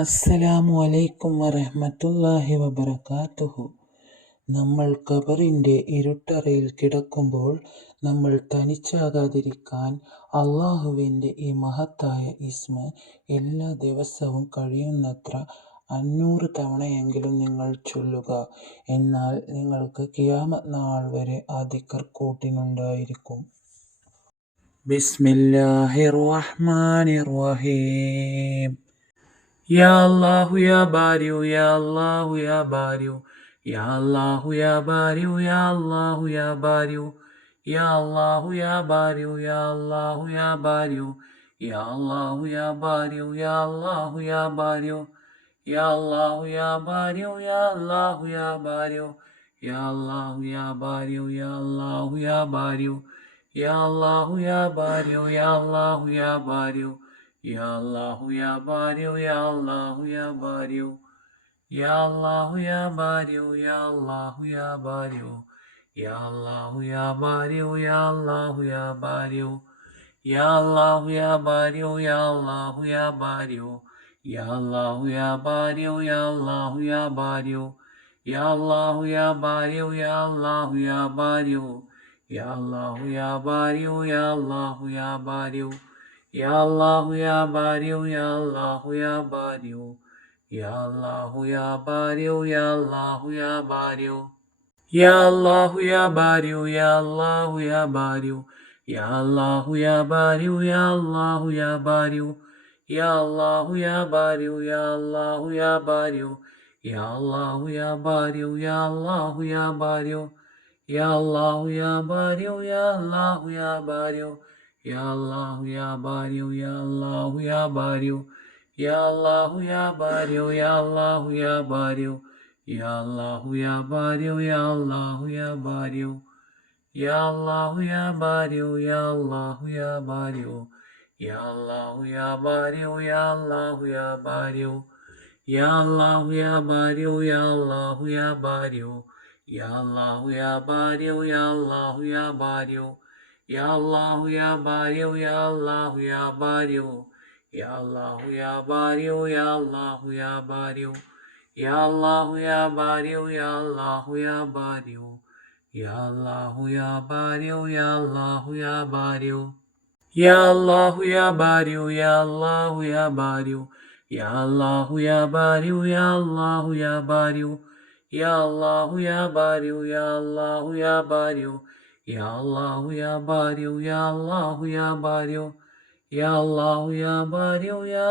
അസ്സലാമു അലൈക്കും വറഹ്മത്തുള്ളാഹി വബറകാതുഹു. നമ്മൾ ഖബറിൻ്റെ ഇരുട്ടറയിൽ കിടക്കുമ്പോൾ നമ്മൾ തനിച്ചാകാതിരിക്കാൻ അള്ളാഹുവിൻ്റെ ഈ മഹത്തായ ഇസ്മ എല്ലാ ദിവസവും കഴിയുന്നത്ര 500 തവണയെങ്കിലും നിങ്ങൾ ചൊല്ലുക. എന്നാൽ നിങ്ങൾക്ക് ഖിയാമത്ത് നാൾ വരെ ആ ദിക്ർ കൂട്ടിനുണ്ടായിരിക്കും. ബിസ്മില്ലാഹിർ റഹ്മാനിർ റഹീം. Ya Allahu ya Bariu, Ya Allahu ya Bariu, Ya Allahu ya Bariu, Ya Allahu ya Bariu, Ya Allahu ya Bariu, Ya Allahu ya Bariu, Ya Allahu ya Bariu, Ya Allahu ya Bariu, Ya Allahu ya Bariu, Ya Allahu ya Bariu, Ya Allahu ya Bariu, Ya Allahu ya Bariu, Ya Allahu ya Bariu, Ya Allahu ya Bariu. Ya Allahu ya Bariu, Ya Allahu ya Bariu, Ya Allahu ya Bariu, Ya Allahu ya Bariu, Ya Allahu ya Bariu, Ya Allahu ya Bariu, Ya Allahu ya Bariu, Ya Allahu ya Bariu, Ya Allahu ya Bariu, Ya Allahu ya Bariu, Ya Allahu ya Bariu, Ya Allahu ya Bariu, Ya Allahu ya Bariu, Ya Allahu ya Bariu. Ya Allahu ya Bariu, Ya Allahu ya Bariu, Ya Allahu ya Bariu, Ya Allahu ya Bariu, Ya Allahu ya Bariu, Ya Allahu ya Bariu, Ya Allahu ya Bariu, Ya Allahu ya Bariu, Ya Allahu ya Bariu, Ya Allahu ya Bariu, Ya Allahu ya Bariu, Ya Allahu ya Bariu, Ya Allahu ya Bariu, Ya Allahu ya Bariu. Ya Allahu ya Bariu, Ya Allahu ya Bariu, Ya Allahu ya Bariu, Ya Allahu ya Bariu, Ya Allahu ya Bariu, Ya Allahu ya Bariu, Ya Allahu ya Bariu, Ya Allahu ya Bariu, Ya Allahu ya Bariu, Ya Allahu ya Bariu, Ya Allahu ya Bariu, Ya Allahu ya Bariu, Ya Allahu ya Bariu, Ya Allahu ya Bariu. Ya Allahu ya Bariu, Ya Allahu ya Bariu, Ya Allahu ya Bariu, Ya Allahu ya Bariu, Ya Allahu ya Bariu, Ya Allahu ya Bariu, Ya Allahu ya Bariu, Ya Allahu ya Bariu, Ya Allahu ya Bariu, Ya Allahu ya Bariu, Ya Allahu ya Bariu, Ya Allahu ya Bariu, Ya Allahu ya Bariu, Ya Allahu ya Bariu. Ya Allahu ya Bariu, Ya Allahu ya Bariu, Ya Allahu ya Bariu, Ya Allahu ya Bariu, Ya Allahu ya Bariu, Ya Allahu ya Bariu, Ya Allahu ya Bariu, Ya Allahu ya Bariu, Ya Allahu ya Bariu, Ya Allahu ya Bariu, Ya Allahu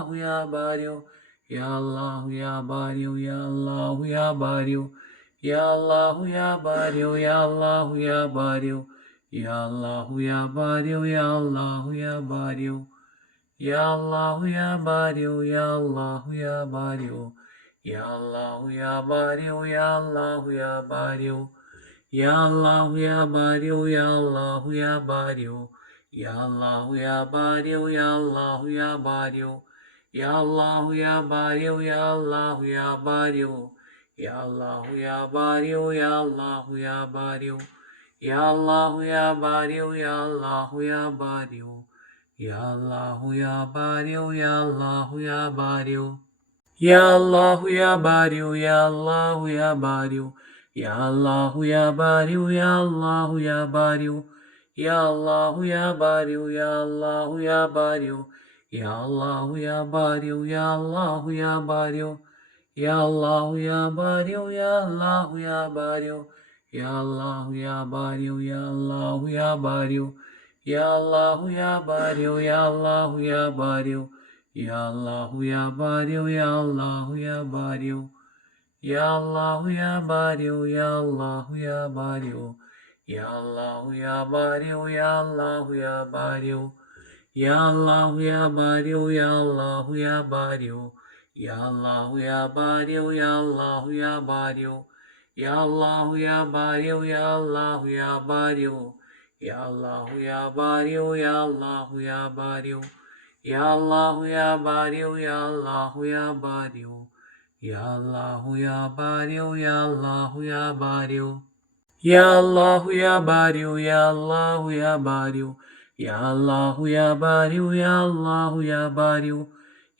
ya Bariu, Ya Allahu ya Bariu, Ya Allahu ya Bariu, Ya Allahu ya Bariu. Ya Allahu ya Bariu, Ya Allahu ya Bariu, Ya Allahu ya Bariu, Ya Allahu ya Bariu, Ya Allahu ya Bariu, Ya Allahu ya Bariu, Ya Allahu ya Bariu, Ya Allahu ya Bariu, Ya Allahu ya Bariu, Ya Allahu ya Bariu, Ya Allahu ya Bariu, Ya Allahu ya Bariu, Ya Allahu ya Bariu, Ya Allahu ya Bariu. Ya Allahu ya Bariu, Ya Allahu ya Bariu, Ya Allahu ya Bariu, Ya Allahu ya Bariu, Ya Allahu ya Bariu, Ya Allahu ya Bariu, Ya Allahu ya Bariu, Ya Allahu ya Bariu, Ya Allahu ya Bariu, Ya Allahu ya Bariu, Ya Allahu ya Bariu, Ya Allahu ya Bariu, Ya Allahu ya Bariu, Ya Allahu ya Bariu. Ya Allahu ya Bariu, Ya Allahu ya Bariu, Ya Allahu ya Bariu, Ya Allahu ya Bariu, Ya Allahu ya Bariu, Ya Allahu ya Bariu, Ya Allahu ya Bariu, Ya Allahu ya Bariu, Ya Allahu ya Bariu, Ya Allahu ya Bariu, Ya Allahu ya Bariu, Ya Allahu ya Bariu, Ya Allahu ya Bariu, Ya Allahu ya Bariu. Ya Allahu ya Bariu, Ya Allahu ya Bariu, Ya Allahu ya Bariu, Ya Allahu ya Bariu, Ya Allahu ya Bariu, Ya Allahu ya Bariu,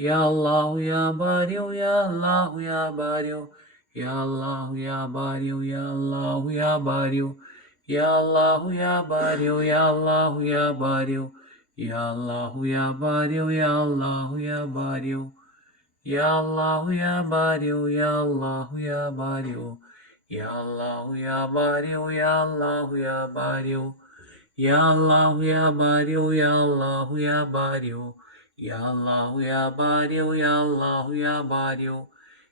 Ya Allah ya Bari'u ya Allah ya Bari'u Ya Allah ya Bari'u ya Allah ya Bari'u Ya Allah ya Bari'u ya Allah ya Bari'u Ya Allah ya Bari'u ya Allah ya Bari'u Ya Allah ya Bari'u ya Allah ya Bari'u Ya Allah ya Bari'u ya Allah ya Bari'u Ya Allah ya Bari'u ya Allah ya Bari'u Ya Allah ya Bari'u ya Allah ya Bari'u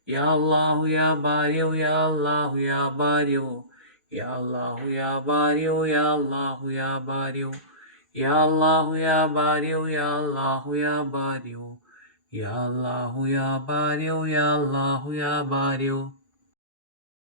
Ya Allah ya Bari'u ya Allah ya Bari'u Ya Allah ya Bari'u ya Allah ya Bari'u Ya Allah ya Bari'u ya Allah ya Bari'u Ya Allah ya Bari'u ya Allah ya Bari'u